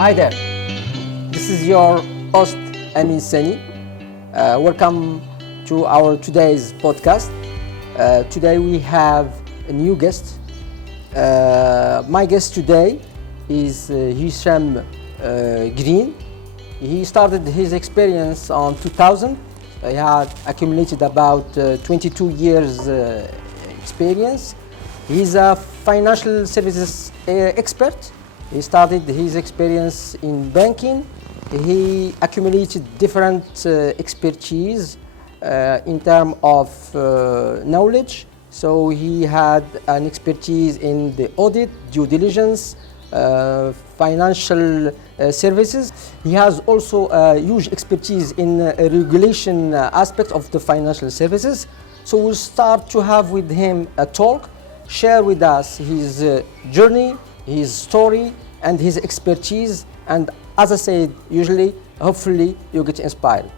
Hi there, this is your host Amin Sani. Welcome to our today's podcast. Today we have a new guest. My guest today is Hisham Green. He started his experience on 2000. He had accumulated about 22 years experience. He's a financial services expert. He started his experience in banking. He accumulated different expertise in terms of knowledge. So he had an expertise in the audit, due diligence, financial services. He has also a huge expertise in regulation aspect of the financial services. So we'll start to have with him a talk, share with us his journey, his story, and his expertise. And as I said, usually, hopefully, you get inspired.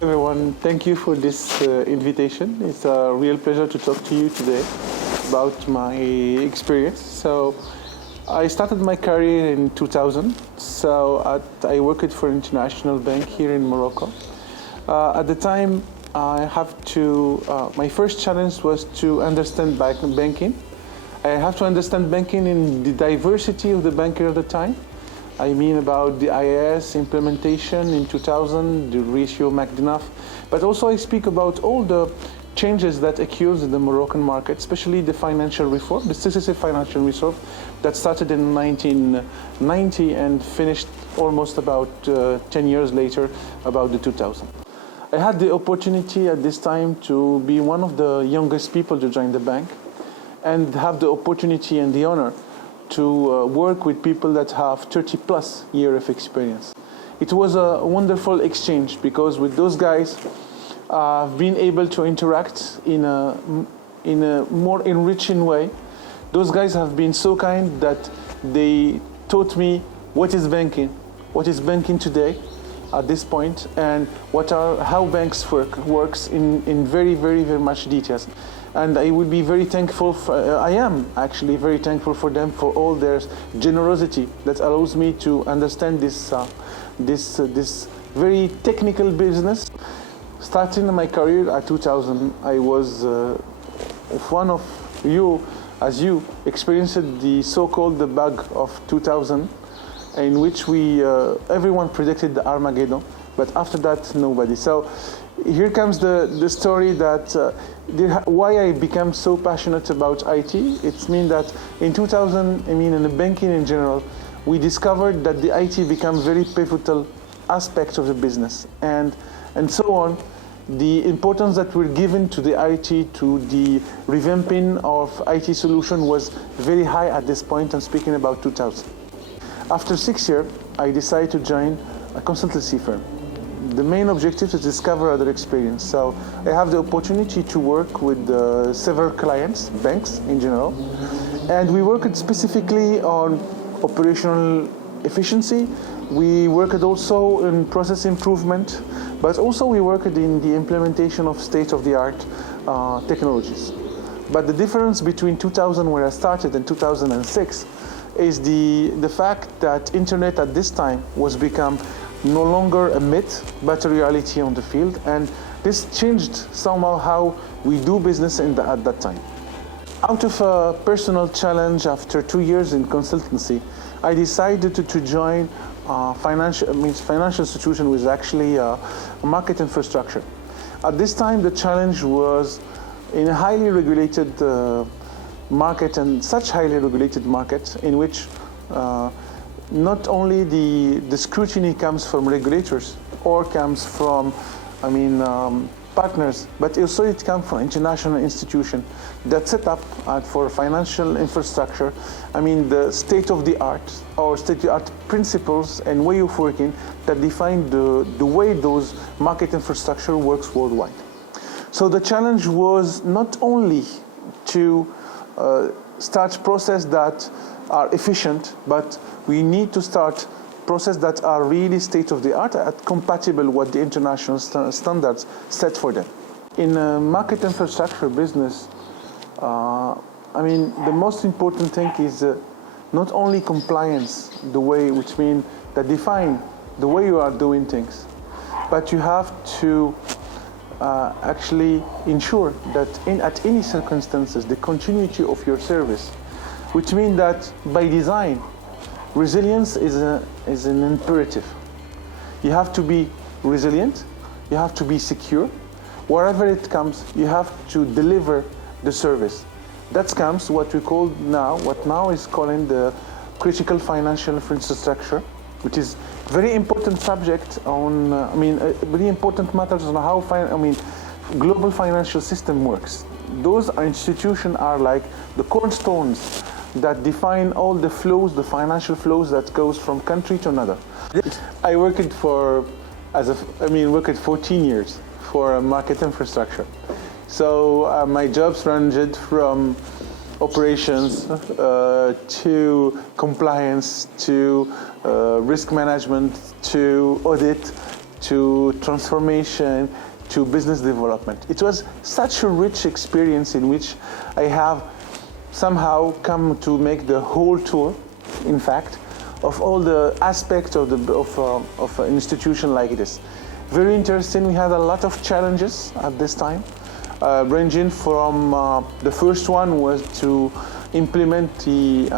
Everyone, thank you for this invitation. It's a real pleasure to talk to you today about my experience. So, I started my career in 2000. I worked for an international bank here in Morocco. At the time, my first challenge was to understand banking. I have to understand banking in the diversity of the banker at the time. I mean about the IAS implementation in 2000, the ratio McDonough, but also I speak about all the changes that occurred in the Moroccan market, especially the financial reform, the successive financial reform that started in 1990 and finished almost about 10 years later, about the 2000. I had the opportunity at this time to be one of the youngest people to join the bank and have the opportunity and the honor to work with people that have 30 plus years of experience. It was a wonderful exchange because with those guys, I've been able to interact in a more enriching way. Those guys have been so kind that they taught me what is banking today at this point, and how banks works in very, very, very much details. And I would be very thankful. I am actually very thankful for them for all their generosity that allows me to understand this very technical business. Starting my career at 2000, I was one of you, as you experienced the so-called the bug of 2000, in which everyone predicted the Armageddon, but after that nobody. So here comes the story that why I became so passionate about IT. It means that in 2000, in the banking in general, we discovered that the IT became very pivotal aspect of the business, and so on. The importance that we're given to the IT, to the revamping of IT solution was very high at this point. I'm speaking about 2000. After 6 years, I decided to join a consultancy firm. The main objective is to discover other experience. So I have the opportunity to work with several clients, banks in general, and we worked specifically on operational efficiency. We worked also in process improvement, but also we worked in the implementation of state-of-the-art technologies. But the difference between 2000, where I started, and 2006 is the fact that internet at this time was become no longer a myth, but a reality on the field, and this changed somehow how we do business at that time. Out of a personal challenge after 2 years in consultancy, I decided to join financial institution was actually a market infrastructure. At this time, the challenge was in a highly regulated market, and such highly regulated market in which not only the scrutiny comes from regulators or comes from, partners, but also it comes from international institutions that set up for financial infrastructure. The state-of-the-art or state-of-the-art principles and way of working that define the way those market infrastructure works worldwide. So the challenge was not only to start processes that are efficient, but we need to start processes that are really state-of-the-art and compatible with the international standards set for them. In a market infrastructure business, the most important thing is not only compliance, the way, which means that define the way you are doing things, but you have to actually ensure that at any circumstances, the continuity of your service, which means that by design, resilience is an imperative. You have to be resilient, you have to be secure. Wherever it comes, you have to deliver the service. That comes what we call now, what now is calling the critical financial infrastructure, which is very important subject on, very important matters on how global financial system works. Those institutions are like the cornerstones that define all the flows, the financial flows that goes from country to another. I worked for, worked 14 years for market infrastructure. So my jobs ranged from operations to compliance to risk management to audit to transformation to business development. It was such a rich experience in which I have somehow come to make the whole tour, in fact, of all the aspects of an institution like this. Very interesting. We had a lot of challenges at this time, ranging from the first one was to implement the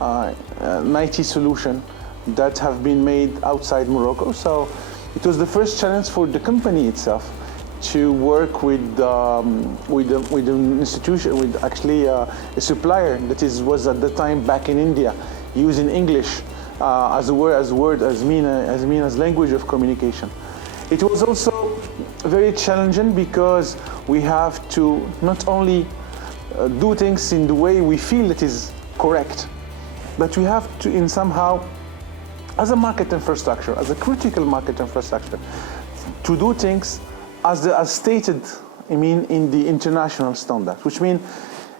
an IT solution that have been made outside Morocco. So it was the first challenge for the company itself to work with an institution, with actually a supplier that was at the time back in India, using English as language of communication. It was also very challenging because we have to not only do things in the way we feel it is correct, but we have to, in somehow, as a market infrastructure, as a critical market infrastructure, to do things as stated, in the international standard, which means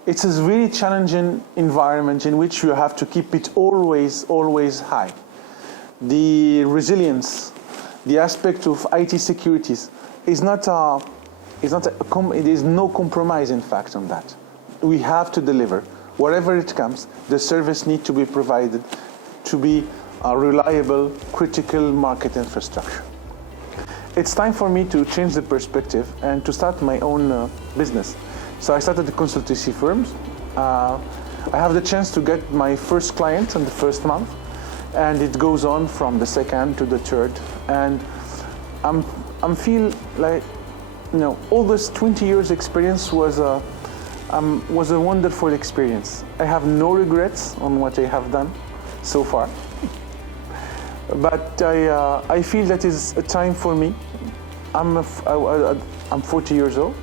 it's a really challenging environment in which you have to keep it always high. The resilience, the aspect of IT securities is there is no compromise, in fact, on that. We have to deliver. Wherever it comes, the service needs to be provided to be a reliable, critical market infrastructure. It's time for me to change the perspective and to start my own business. So I started the consultancy firms. I have the chance to get my first client in the first month, and it goes on from the second to the third. And I'm feel like, all this 20 years experience was a wonderful experience. I have no regrets on what I have done so far. But I feel that is a time for me. I'm 40 years old.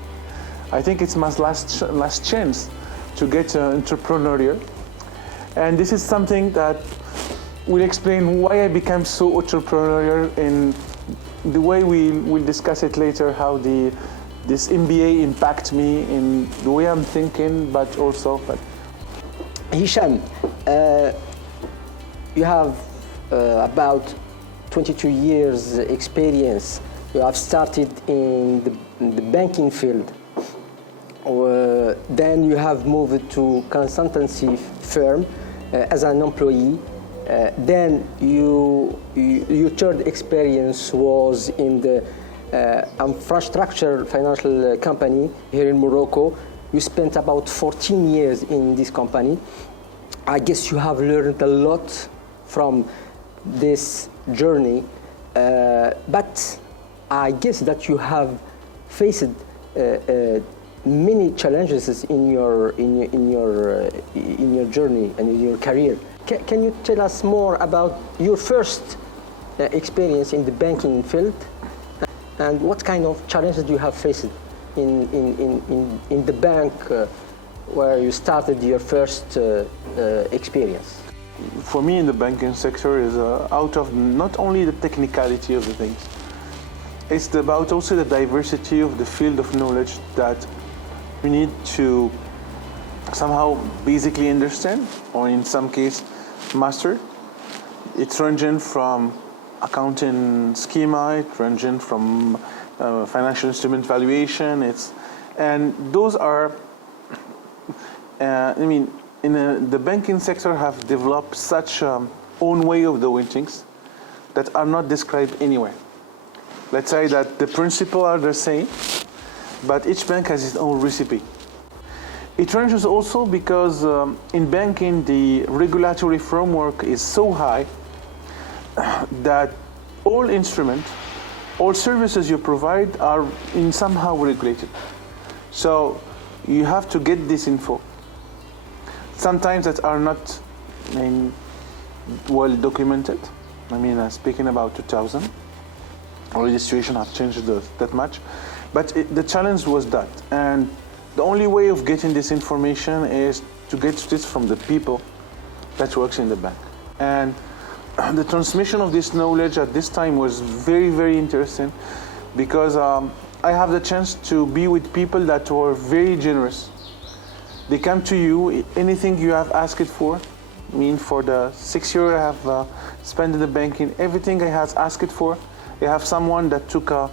I think it's my last chance to get entrepreneurial. And this is something that will explain why I became so entrepreneurial, and the way we'll discuss it later, how this MBA impact me in the way I'm thinking, but also. Hisham, you have about 22 years experience. You have started in the banking field. Then you have moved to consultancy firm as an employee. Then your third experience was in the infrastructure financial company here in Morocco. You spent about 14 years in this company. I guess you have learned a lot from this journey, but I guess that you have faced many challenges in your journey and in your career. Can you tell us more about your first experience in the banking field, and what kind of challenges you have faced in the bank where you started your first experience? For me, in the banking sector is out of not only the technicality of the things, it's about also the diversity of the field of knowledge that we need to somehow basically understand, or in some case master. It's ranging from accounting schema, it ranging from financial instrument valuation. And those are, in the banking sector have developed such own way of doing things that are not described anywhere. Let's say that the principles are the same, but each bank has its own recipe. It ranges also because in banking the regulatory framework is so high that all instruments, all services you provide are in somehow regulated. So you have to get this info. Sometimes that are not well documented. Speaking about 2000, already the situation have changed that much. But the challenge was that. And the only way of getting this information is to get this from the people that works in the bank. And the transmission of this knowledge at this time was very, very interesting because I have the chance to be with people that were very generous. They come to you, anything you have asked it for. For the 6 years I have spent in the banking, everything I have asked it for. I have someone that took a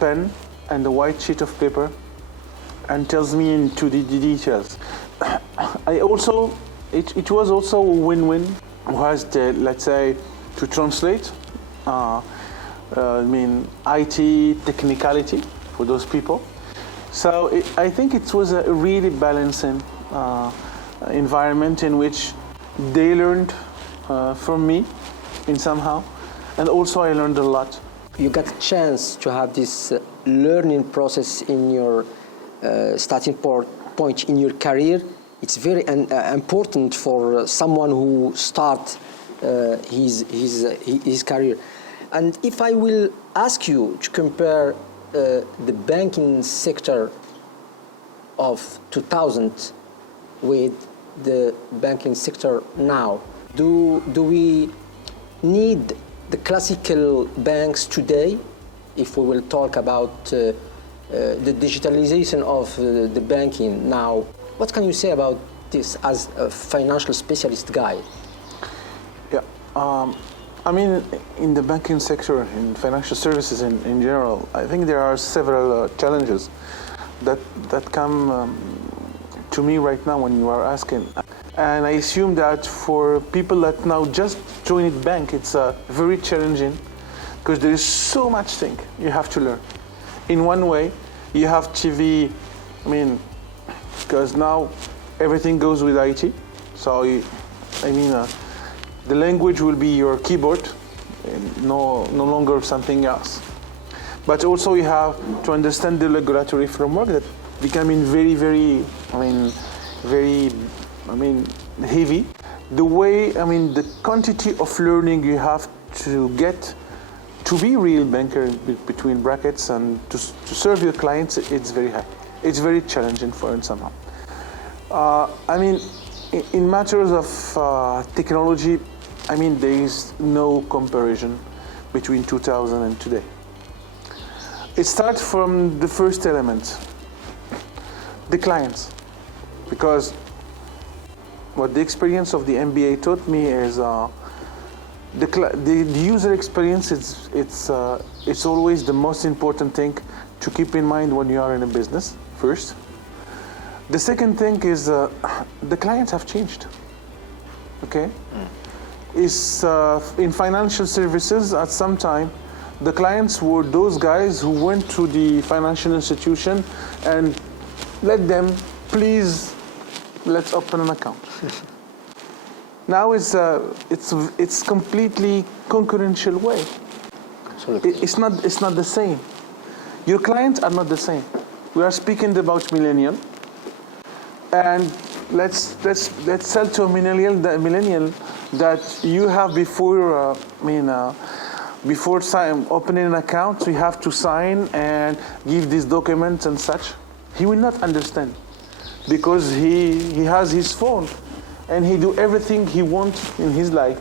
pen and a white sheet of paper and tells me into the details. It was also a win-win. Was let's say to translate IT technicality for those people. So I think it was a really balancing environment in which they learned from me in somehow, and also I learned a lot. You got a chance to have this learning process in your starting point in your career. It's very important for someone who starts his career. And if I will ask you to compare the banking sector of 2000 with the banking sector now, do we need the classical banks today? If we will talk about the digitalization of the banking now, what can you say about this as a financial specialist guy? Yeah, in the banking sector, in financial services in general, I think there are several challenges that come to me right now when you are asking. And I assume that for people that now just joined bank, it's very challenging because there is so much thing you have to learn. In one way, you have to be, because now everything goes with IT. So, the language will be your keyboard, no longer something else. But also you have to understand the regulatory framework that becoming very, very, heavy. The way, the quantity of learning you have to get to be real banker between brackets and to serve your clients, it's very high. It's very challenging for them somehow. In matters of technology, there is no comparison between 2000 and today. It starts from the first element, the clients, because what the experience of the MBA taught me is the user experience. It's always the most important thing to keep in mind when you are in a business first. The second thing is the clients have changed. Okay, is in financial services at some time the clients were those guys who went to the financial institution and let them, please, let's open an account. Now it's completely concurrential way. Absolutely. It's not the same. Your clients are not the same. We are speaking about millennial, and let's sell to a millennial that you have before before opening an account, you have to sign and give these documents and such. He will not understand because he has his phone and he do everything he wants in his life.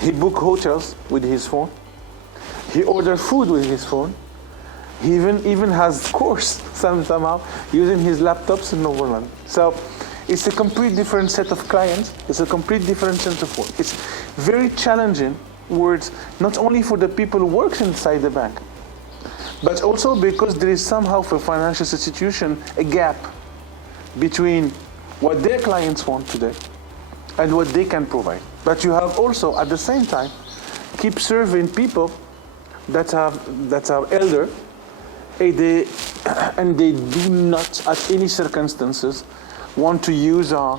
He book hotels with his phone. He order food with his phone. He even has course somehow using his laptops in Novoland. So it's a complete different set of clients. It's a complete different set of work. It's very challenging words, not only for the people who work inside the bank, but also because there is somehow for financial institution a gap between what their clients want today, and what they can provide. But you have also, at the same time, keep serving people that are elder, and they do not, at any circumstances, want to use a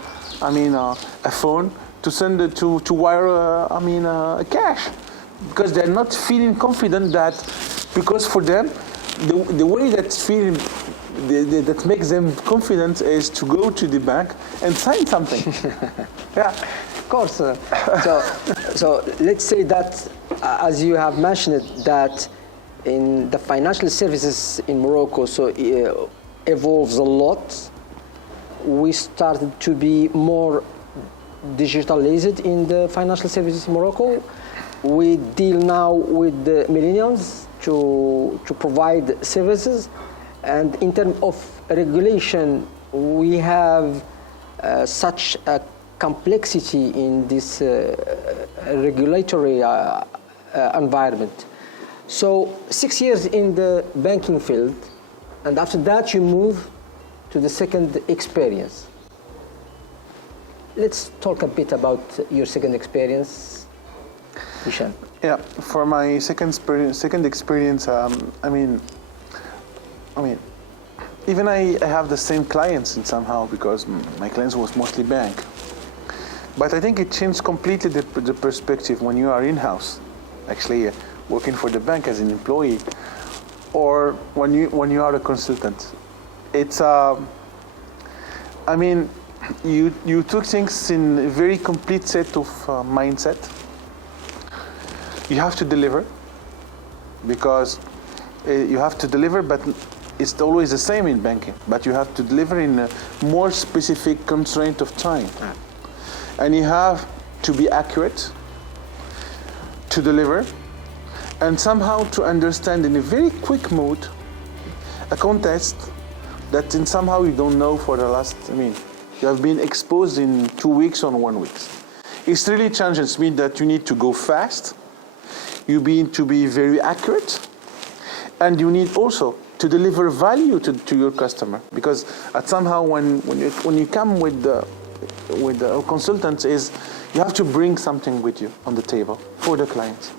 phone to send it to wire a cash, because they're not feeling confident that, because for them the way that makes them confident is to go to the bank and sign something. Yeah, of course. So let's say that, as you have mentioned, that in the financial services in Morocco, evolves a lot. We started to be more digitalized in the financial services in Morocco. We deal now with the millennials to provide services, and in terms of regulation, we have such a complexity in this regulatory environment. So 6 years in the banking field, and after that you move to the second experience. Let's talk a bit about your second experience, Hisham. Yeah, for my second experience, even I have the same clients in somehow, because my clients was mostly bank. But I think it changed completely the perspective when you are in-house, actually working for the bank as an employee, or when you are a consultant. It's you took things in a very complete set of mindset. You have to deliver, because you have to deliver, but it's always the same in banking. But you have to deliver in a more specific constraint of time. And you have to be accurate to deliver, and somehow to understand in a very quick mode a context that in somehow you don't know for the last, you have been exposed in 2 weeks or 1 week. It really challenges me that you need to go fast, you need to be very accurate, and you need also to deliver value to your customer, because at somehow when you come with the consultants, is you have to bring something with you on the table for the clients.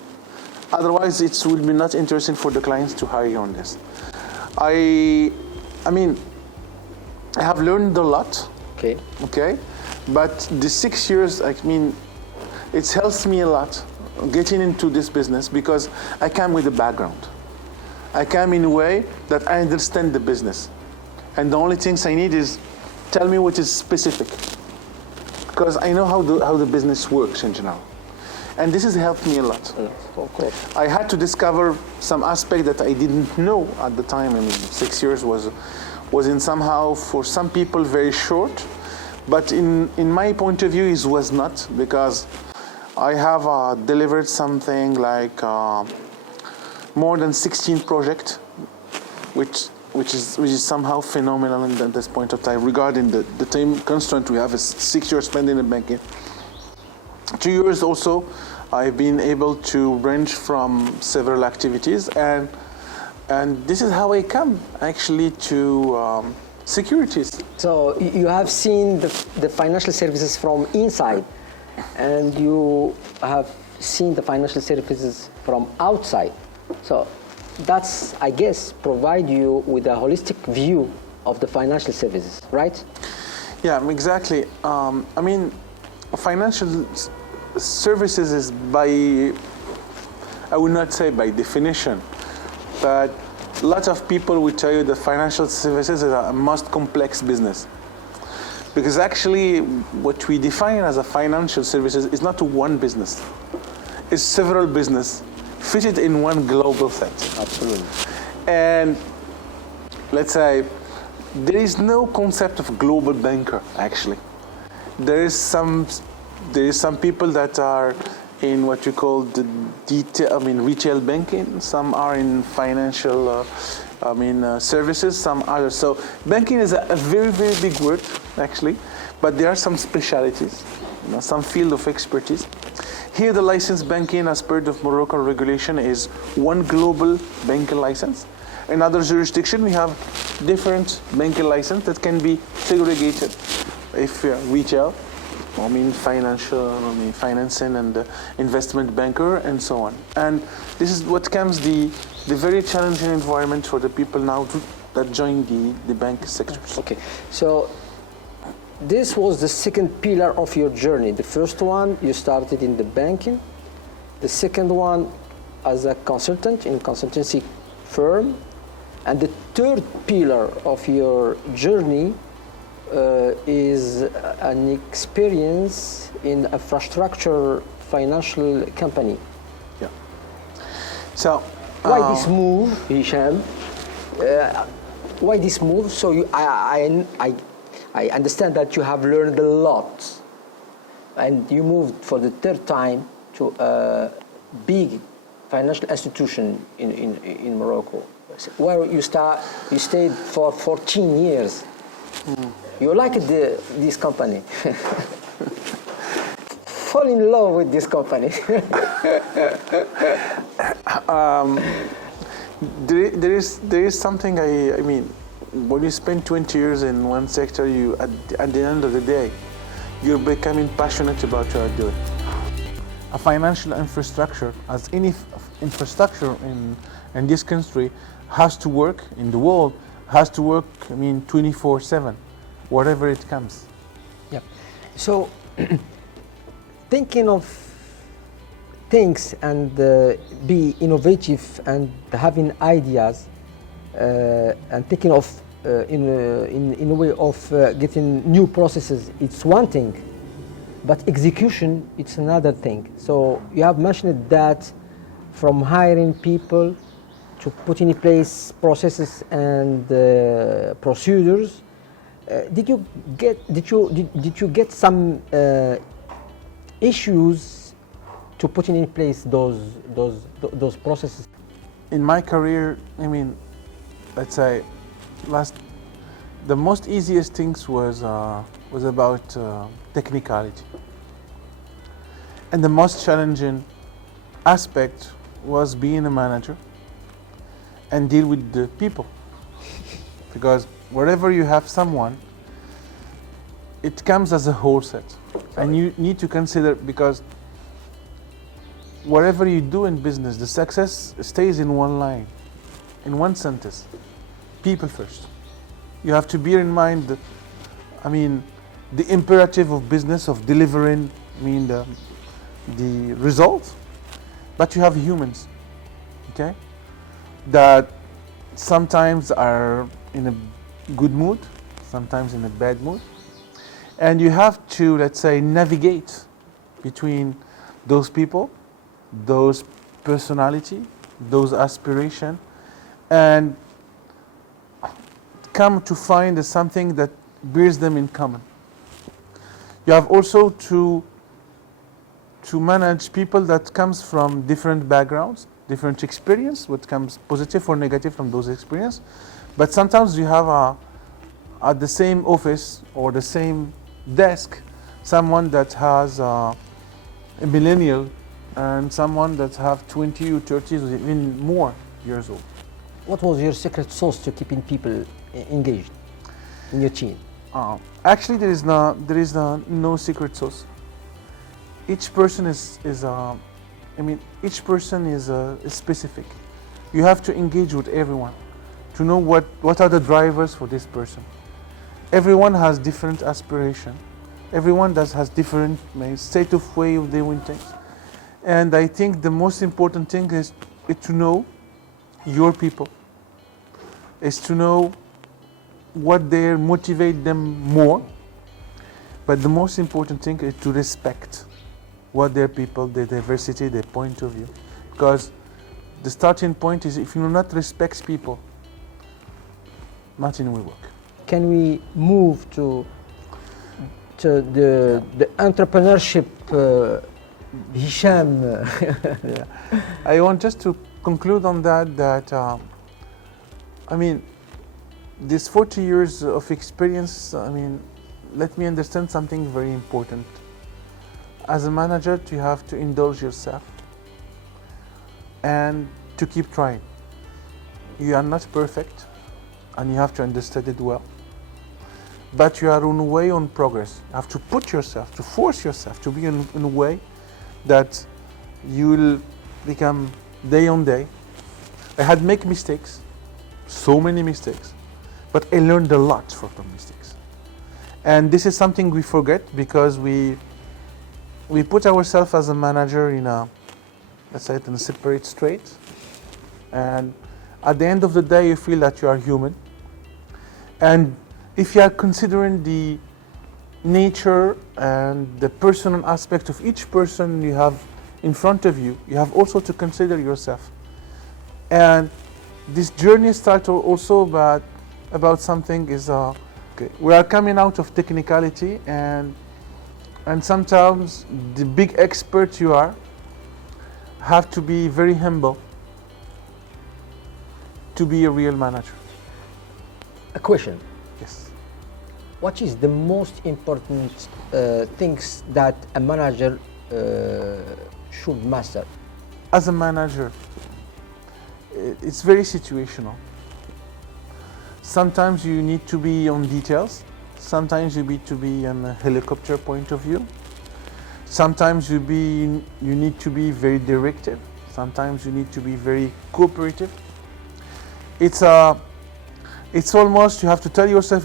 Otherwise, it will be not interesting for the clients to hire you on this. I have learned a lot. Okay, but the 6 years, it helps me a lot getting into this business, because I come with a background. I come in a way that I understand the business, and the only things I need is tell me what is specific, because I know how the business works in general. And this has helped me a lot. Yes, of course. I had to discover some aspect that I didn't know at the time. 6 years was in somehow, for some people, very short. But in my point of view, it was not, because I have delivered something like more than 16 projects, which is somehow phenomenal at this point of time, regarding the time constraint we have is 6 years spent in banking. 2 years also, I've been able to range from several activities, and this is how I come actually to securities. So you have seen the financial services from inside, and you have seen the financial services from outside. So that's, I guess, provide you with a holistic view of the financial services, right? Yeah, exactly. Financial services is I would not say by definition, but a lot of people will tell you that financial services is a most complex business. Because actually, what we define as a financial services is not one business. It's several business fitted in one global set. Absolutely. And let's say, there is no concept of global banker, actually. There is some people that are in what you call the retail banking. Some are in financial, services. Some others. So banking is a very, very big word, actually. But there are some specialities, some field of expertise. Here, the licensed banking, as per the Moroccan regulation, is one global banking license. In other jurisdictions, we have different banking license that can be segregated if retail, I mean financial, I mean financing and investment banker and so on. And this is what comes the very challenging environment for the people now that join the bank sectors. Okay, so this was the second pillar of your journey. The first one, you started in the banking. The second one, as a consultant in a consultancy firm. And the third pillar of your journey is an experience in infrastructure financial company. Yeah. So why this move, Hisham? Why this move? So I understand that you have learned a lot, and you moved for the third time to a big financial institution in Morocco, where you stayed for 14 years. You liked this company. Fall in love with this company. There is something I mean, when you spend 20 years in one sector, you at the end of the day, you're becoming passionate about what you're doing. A financial infrastructure, as any infrastructure in this country, has to work in the world, has to work, I mean, 24/7, whatever it comes. Yeah. So, thinking of things and be innovative and having ideas and thinking of in a way of getting new processes, it's one thing, but execution, it's another thing. So you have mentioned that from hiring people to put in place processes and procedures. Did you get some issues to putting in place those processes? In my career, I mean, let's say, the most easiest things was about technicality, and the most challenging aspect was being a manager and deal with the people, because wherever you have someone, it comes as a whole set. And you need to consider, because whatever you do in business, the success stays in one line, in one sentence: people first. You have to bear in mind the imperative of business, of delivering, the result, but you have humans, okay, that sometimes are in a good mood, sometimes in a bad mood, and you have to, let's say, navigate between those people, those personality, those aspiration, and come to find something that bears them in common. You have also to manage people that comes from different backgrounds, different experience, what comes positive or negative from those experience. But sometimes you have at the same office or the same desk someone that has a millennial and someone that have 20 or 30 or even more years old. What was your secret sauce to keeping people engaged in your team? Actually, there is no secret sauce. Each person is specific. You have to engage with everyone to know what are the drivers for this person. Everyone has different aspiration. Everyone has different state of way of doing things. And I think the most important thing is to know your people, is to know what they motivate them more. But the most important thing is to respect what their people, their diversity, their point of view. Because the starting point is, if you do not respect people, nothing will work. Can we move to the entrepreneurship, Hisham? Yeah. I want just to conclude on that this 40 years of experience, let me understand something very important. As a manager, you have to indulge yourself and to keep trying. You are not perfect, and you have to understand it well. but you are on a way on progress. You have to put yourself, to force yourself to be in a way that you will become day on day. I had make mistakes, so many mistakes, but I learned a lot from the mistakes. And this is something we forget because we put ourselves as a manager in a, let's say, in a separate state. And at the end of the day, you feel that you are human. And if you are considering the nature and the personal aspect of each person you have in front of you, you have also to consider yourself. And this journey starts also about something is, okay, we are coming out of technicality, and sometimes the big expert you are have to be very humble to be a real manager. A question. Yes. What is the most important things that a manager should master? As a manager, it's very situational. Sometimes you need to be on details. Sometimes you need to be on a helicopter point of view. Sometimes you need to be very directive. Sometimes you need to be very cooperative. It's almost, you have to tell yourself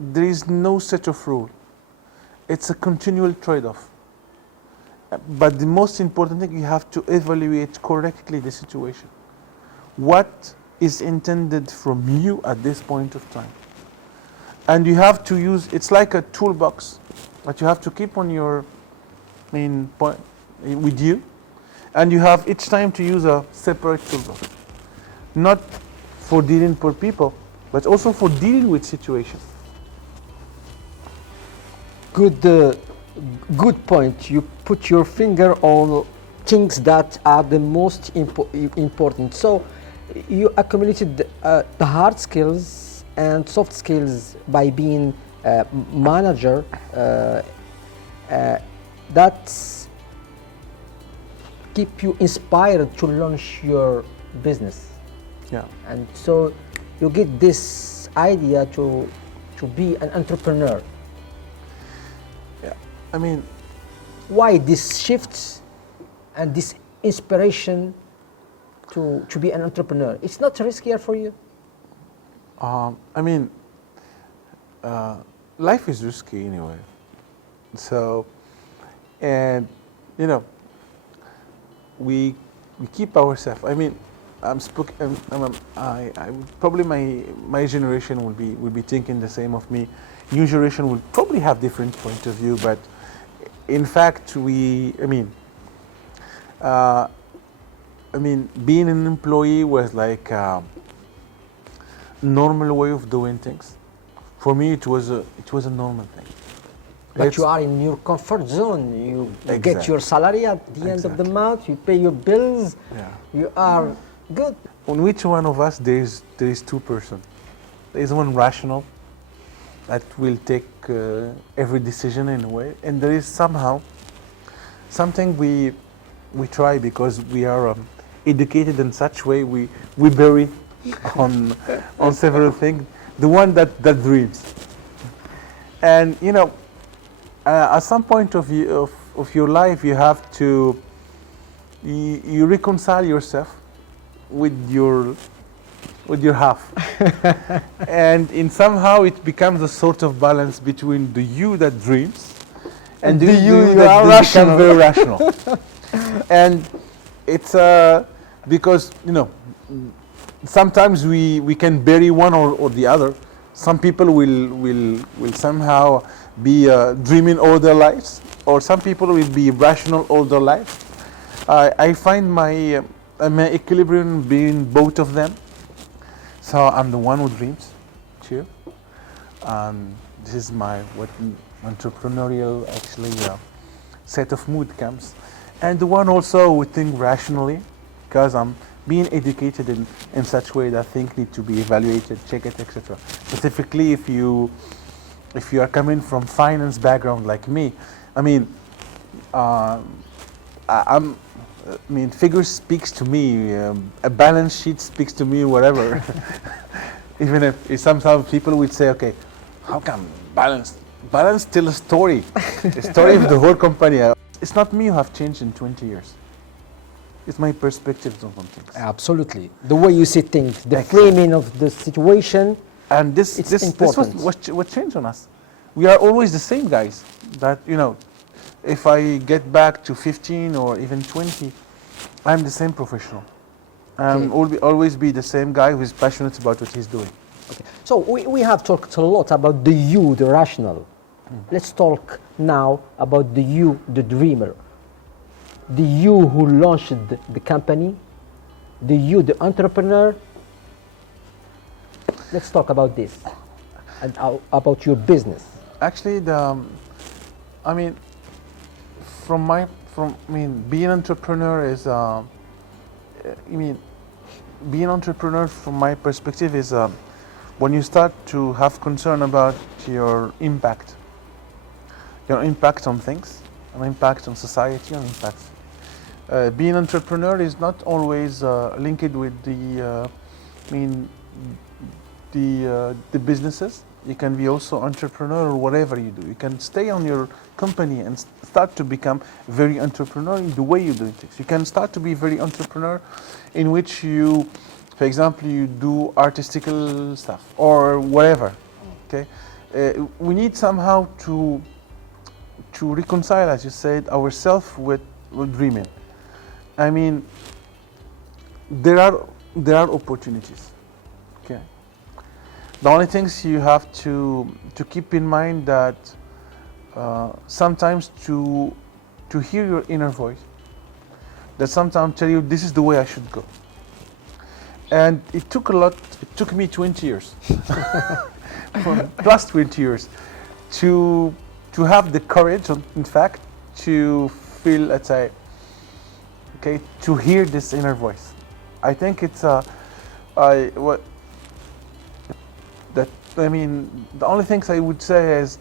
there is no set of rule. It's a continual trade-off. But the most important thing, you have to evaluate correctly the situation. What is intended from you at this point of time? And you have to use, it's like a toolbox that you have to keep on your main point with you. And you have each time to use a separate toolbox. Not for dealing with people, but also for dealing with situations. Good point. You put your finger on things that are the most important. So you accumulated the hard skills and soft skills by being a manager. That keep you inspired to launch your business. Yeah. And so you get this idea to be an entrepreneur. Yeah. I mean, why this shift and this inspiration to be an entrepreneur? It's not riskier for you? I mean, life is risky anyway. So, and you know, we keep ourselves. I mean, probably my generation will be thinking the same of me. New generation will probably have different point of view, but in fact, being an employee was like a normal way of doing things. For me, it was a normal thing. But you are in your comfort zone. You Exactly. get your salary at the end of the month. You pay your bills. Yeah. You are good. On which one of us there is two person? There is one rational that will take every decision in a way, and there is somehow something we try because we are educated in such way we bury on several things. The one that dreams, and you know, at some point of your life, you have to you reconcile yourself with your half, and in somehow it becomes a sort of balance between the you that dreams and the you that become very rational. And it's because you know sometimes we can bury one or the other. Some people will somehow be dreaming all their lives, or some people will be rational all their life. I find my equilibrium being both of them. So I'm the one who dreams, too. This is my entrepreneurial actually set of mood comes, and the one also who think rationally, because I'm being educated in such way that things need to be evaluated, checked, etc. Specifically, if you are coming from finance background like me, I mean, figures speaks to me. A balance sheet speaks to me. Whatever. Even if somehow people would say, okay, how come balance? Balance tell a story, a story of the whole company. It's not me who have changed in 20 years. It's my perspectives on things. Absolutely. The way you see things, the Exactly. framing of the situation. And this important. was what changed on us. We are always the same guys. That, you know, if I get back to 15 or even 20, I'm the same professional. Always be the same guy who is passionate about what he's doing. Okay. So we have talked a lot about the you, the rational. Let's talk now about the you, the dreamer. The you who launched the company, the you, the entrepreneur. Let's talk about this and about your business. Actually, being an entrepreneur is, being an entrepreneur from my perspective is when you start to have concern about your impact on things, an impact on society, an impact. Being an entrepreneur is not always linked with the businesses. You can be also entrepreneur or whatever you do. You can stay on your company and start to become very entrepreneur in the way you do things. You can start to be very entrepreneur in which you, for example, you do artistical stuff or whatever. Okay, we need somehow to reconcile, as you said, ourselves with dreaming. I mean, there are opportunities. Okay. The only things you have to keep in mind that sometimes to hear your inner voice, that sometimes tell you this is the way I should go. And it took me 20 years, plus 20 years, to have the courage, in fact, to feel, let's say, okay, to hear this inner voice. I think it's the only things I would say is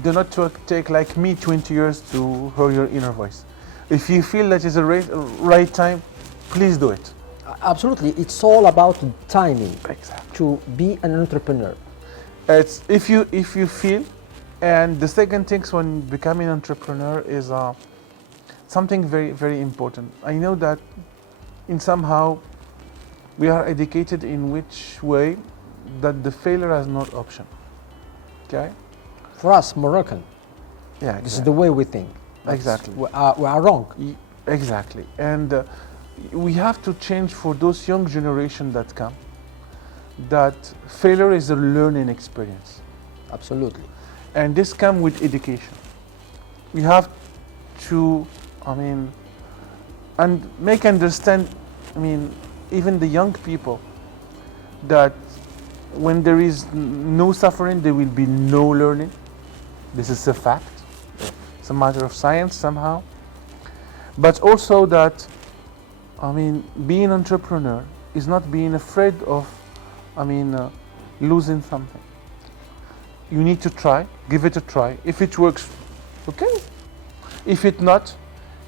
do not take like me 20 years to hear your inner voice. If you feel that is the right time, please do it. Absolutely, it's all about timing. Exactly. To be an entrepreneur. It's if you feel, and the second thing when becoming an entrepreneur is something very, very important. I know that in somehow we are educated in which way that the failure is not option. Okay? For us, Moroccan, Yeah, exactly. this is the way we think. Exactly. We are wrong. Exactly. And we have to change for those young generation that come, that failure is a learning experience. Absolutely. And this comes with education. We have to, and make understand, even the young people, that when there is no suffering, there will be no learning. This is a fact. It's a matter of science somehow. But also that, being an entrepreneur is not being afraid of, losing something. You need to try, give it a try. If it works, okay. If it not,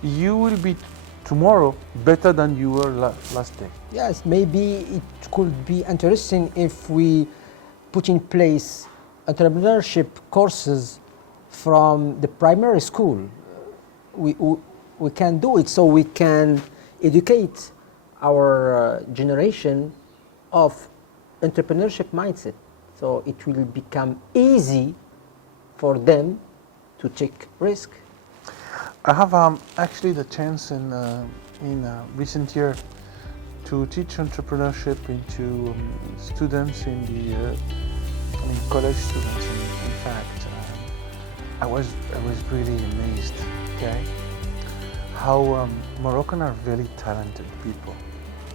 you will be tomorrow better than you were last day. Yes, maybe it could be interesting if we put in place entrepreneurship courses from the primary school. We can do it, so we can educate our generation of entrepreneurship mindset. So it will become easy for them to take risk. I have actually the chance in recent year to teach entrepreneurship into students in the college students. In fact, I was really amazed. Okay, how Moroccan are very talented people.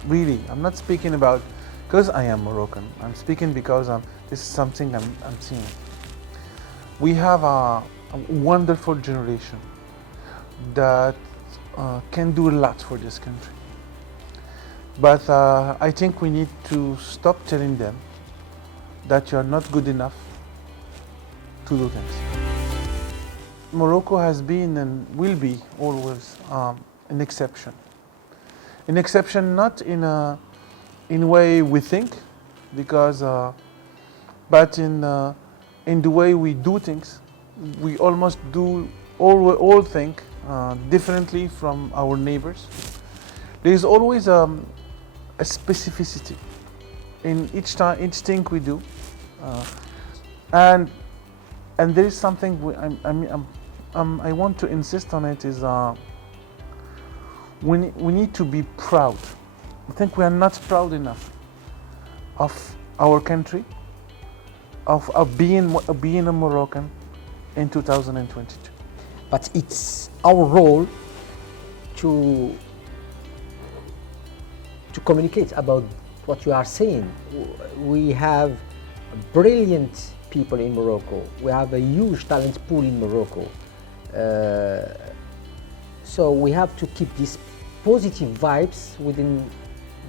Really, I'm not speaking about because I am Moroccan. I'm speaking because this is something I'm seeing. We have a wonderful generation that can do a lot for this country. But I think we need to stop telling them that you are not good enough to do things. Morocco has been and will be always an exception. An exception not in a way we think, because, but in in the way we do things. We almost do all think differently from our neighbors. There is always a specificity in each thing we do, and there is something I want to insist on it is we need to be proud. I think we are not proud enough of our country, of being a Moroccan in 2022. But it's our role to communicate about what you are saying. We have brilliant people in Morocco. We have a huge talent pool in Morocco. So we have to keep these positive vibes within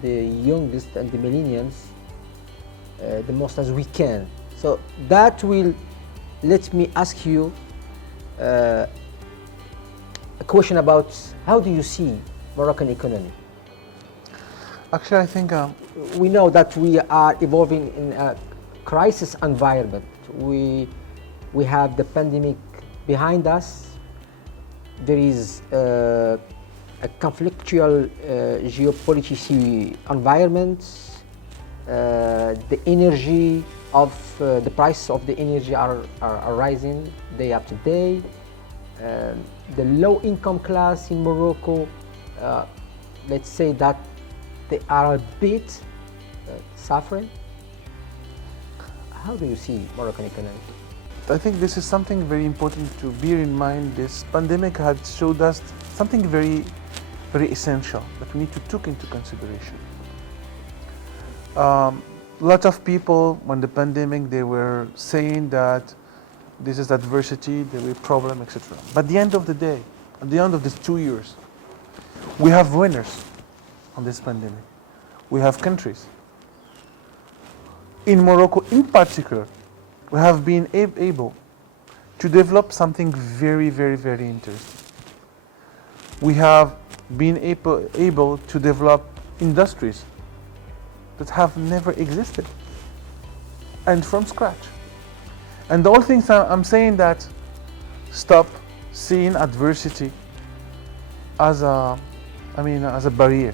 the youngest and the millennials the most as we can. So that will let me ask you a question about how do you see Moroccan economy? Actually, I think we know that we are evolving in a crisis environment. We have the pandemic behind us. There is a conflictual geopolitical environment. The energy of the price of the energy are rising day after day. The low-income class in Morocco, let's say that they are a bit suffering. How do you see Moroccan economy? I think this is something very important to bear in mind. This pandemic had showed us something very, very essential that we need to take into consideration. A lot of people, when the pandemic, they were saying that this is adversity, there will be problem, etc. But at the end of the day, at the end of these 2 years, we have winners on this pandemic. We have countries. In Morocco, in particular, we have been able to develop something very, very, very interesting. We have been able to develop industries that have never existed, and from scratch. And the whole thing I'm saying that stop seeing adversity as a barrier.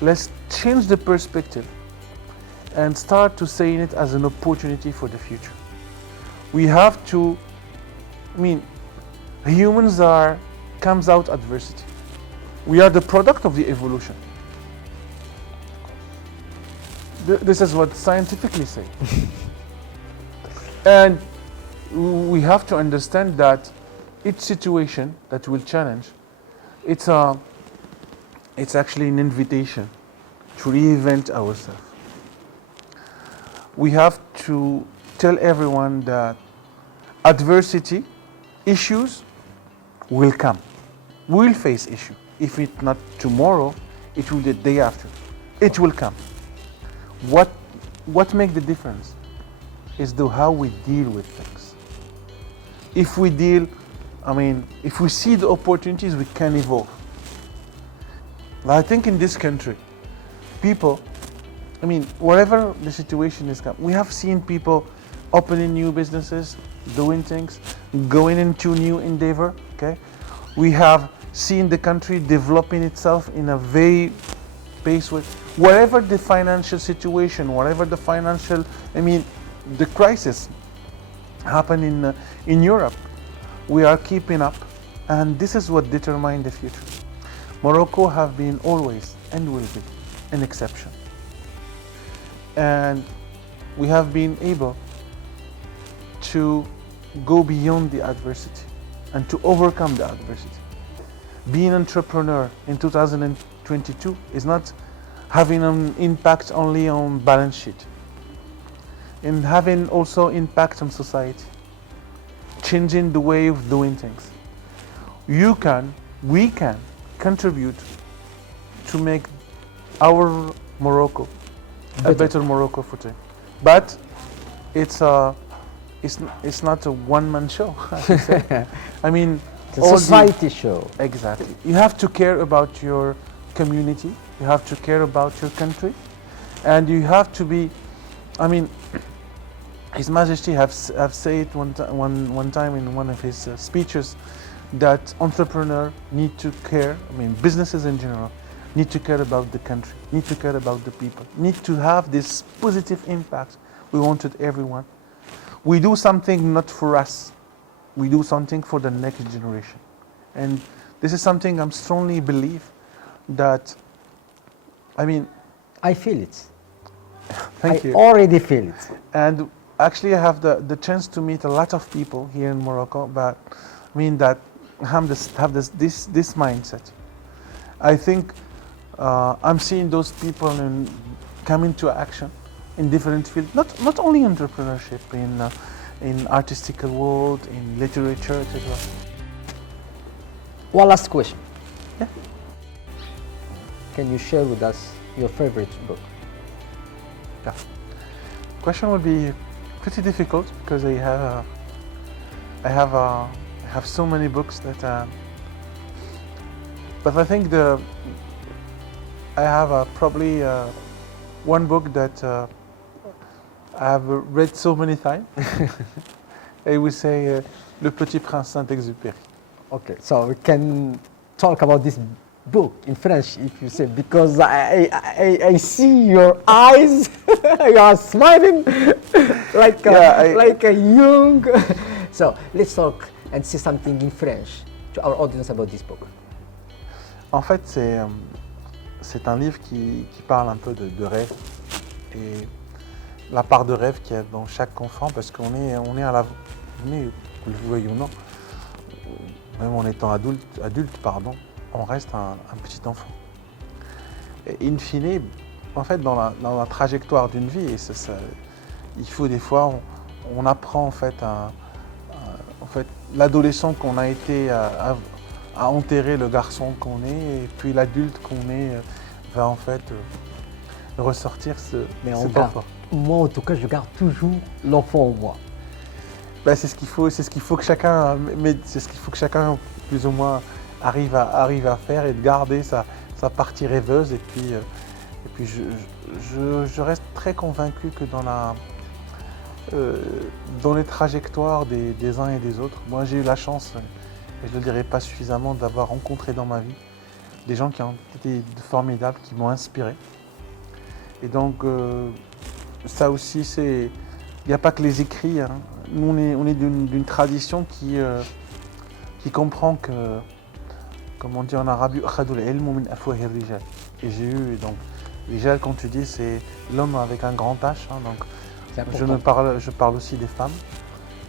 Let's change the perspective and start to seeing it as an opportunity for the future. We have to, humans comes out adversity. We are the product of the evolution. This is what scientifically say. And we have to understand that each situation that will challenge, it's actually an invitation to reinvent ourselves. We have to tell everyone that adversity, issues will come. We will face issue. If it's not tomorrow, it will be the day after. It will come. What makes the difference is how we deal with things. If we if we see the opportunities, we can evolve. I think in this country, people, wherever the situation is, we have seen people opening new businesses, doing things, going into new endeavor. Okay, we have seen the country developing itself in a very pace with whatever the financial situation, whatever the financial, the crisis happen in Europe, we are keeping up, and this is what determines the future. Morocco have been always and will be an exception, and we have been able to go beyond the adversity and to overcome the adversity. Being an entrepreneur in 2022 is not having an impact only on balance sheet, and having also impact on society, changing the way of doing things. We can contribute to make our Morocco a better Morocco for today. But it's not a one-man show, I should say. It's a society show. Exactly. You have to care about your community, you have to care about your country, and you have to be, His Majesty have said one time in one of his speeches that entrepreneurs need to care, businesses in general, need to care about the country, need to care about the people, need to have this positive impact we wanted everyone. We do something not for us, we do something for the next generation. And this is something I strongly believe that, I feel it. Thank you. I already feel it. And actually I have the chance to meet a lot of people here in Morocco, but that have this mindset. I think I'm seeing those people come into action in different fields, not only entrepreneurship, in artistical world, in literature, etc. One last question. Yeah. Can you share with us your favorite book? Yeah. Question would be pretty difficult because I have so many books that. But I think I have probably one book that I have read so many times. I would say Le Petit Prince Saint-Exupéry. Okay, so we can talk about this book in French, if you say, because I see your eyes, you are smiling like a young. So let's talk and say something in French to our audience about this book. En fait, c'est un livre qui parle un peu de rêve et la part de rêve qu'il y a dans chaque enfant, parce qu'on est que vous voyez ou non, même en étant adulte, on reste un petit enfant. Et in fine, en fait, dans la trajectoire d'une vie, et il faut des fois, on apprend en fait, l'adolescent qu'on a été à enterrer le garçon qu'on est, et puis l'adulte qu'on est va en fait ressortir ce enfant. Moi, en tout cas, je garde toujours l'enfant en moi. Ben, c'est ce qu'il faut que chacun, plus ou moins arrive à faire, et de garder sa partie rêveuse. Et puis je reste très convaincu que dans les trajectoires des uns et des autres, moi j'ai eu la chance, et je ne le dirai pas suffisamment, d'avoir rencontré dans ma vie des gens qui ont été formidables, qui m'ont inspiré. Et donc ça aussi, il n'y a pas que les écrits. Hein. Nous, on est d'une tradition qui comprend que, comme on dit en arabe, et j'ai eu, donc, Rijal, quand tu dis, c'est l'homme avec un grand H. Hein, donc, je parle aussi des femmes.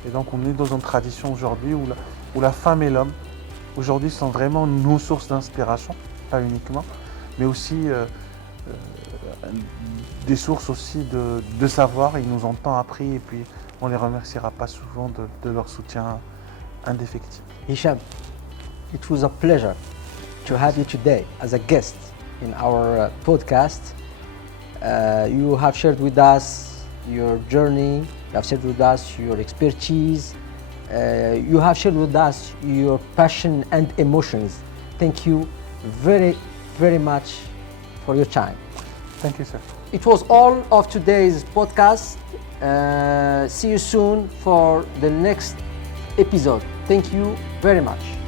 Et donc, on est dans une tradition aujourd'hui où la femme et l'homme, aujourd'hui, sont vraiment nos sources d'inspiration, pas uniquement, mais aussi des sources aussi de savoir. Ils nous ont tant appris, et puis on ne les remerciera pas souvent de leur soutien indéfectible. Hicham, it was a pleasure to have you today as a guest in our podcast. You have shared with us your journey, you have shared with us your expertise, you have shared with us your passion and emotions. Thank you very, very much for your time. Thank you, sir. It was all of today's podcast. See you soon for the next episode. Thank you very much.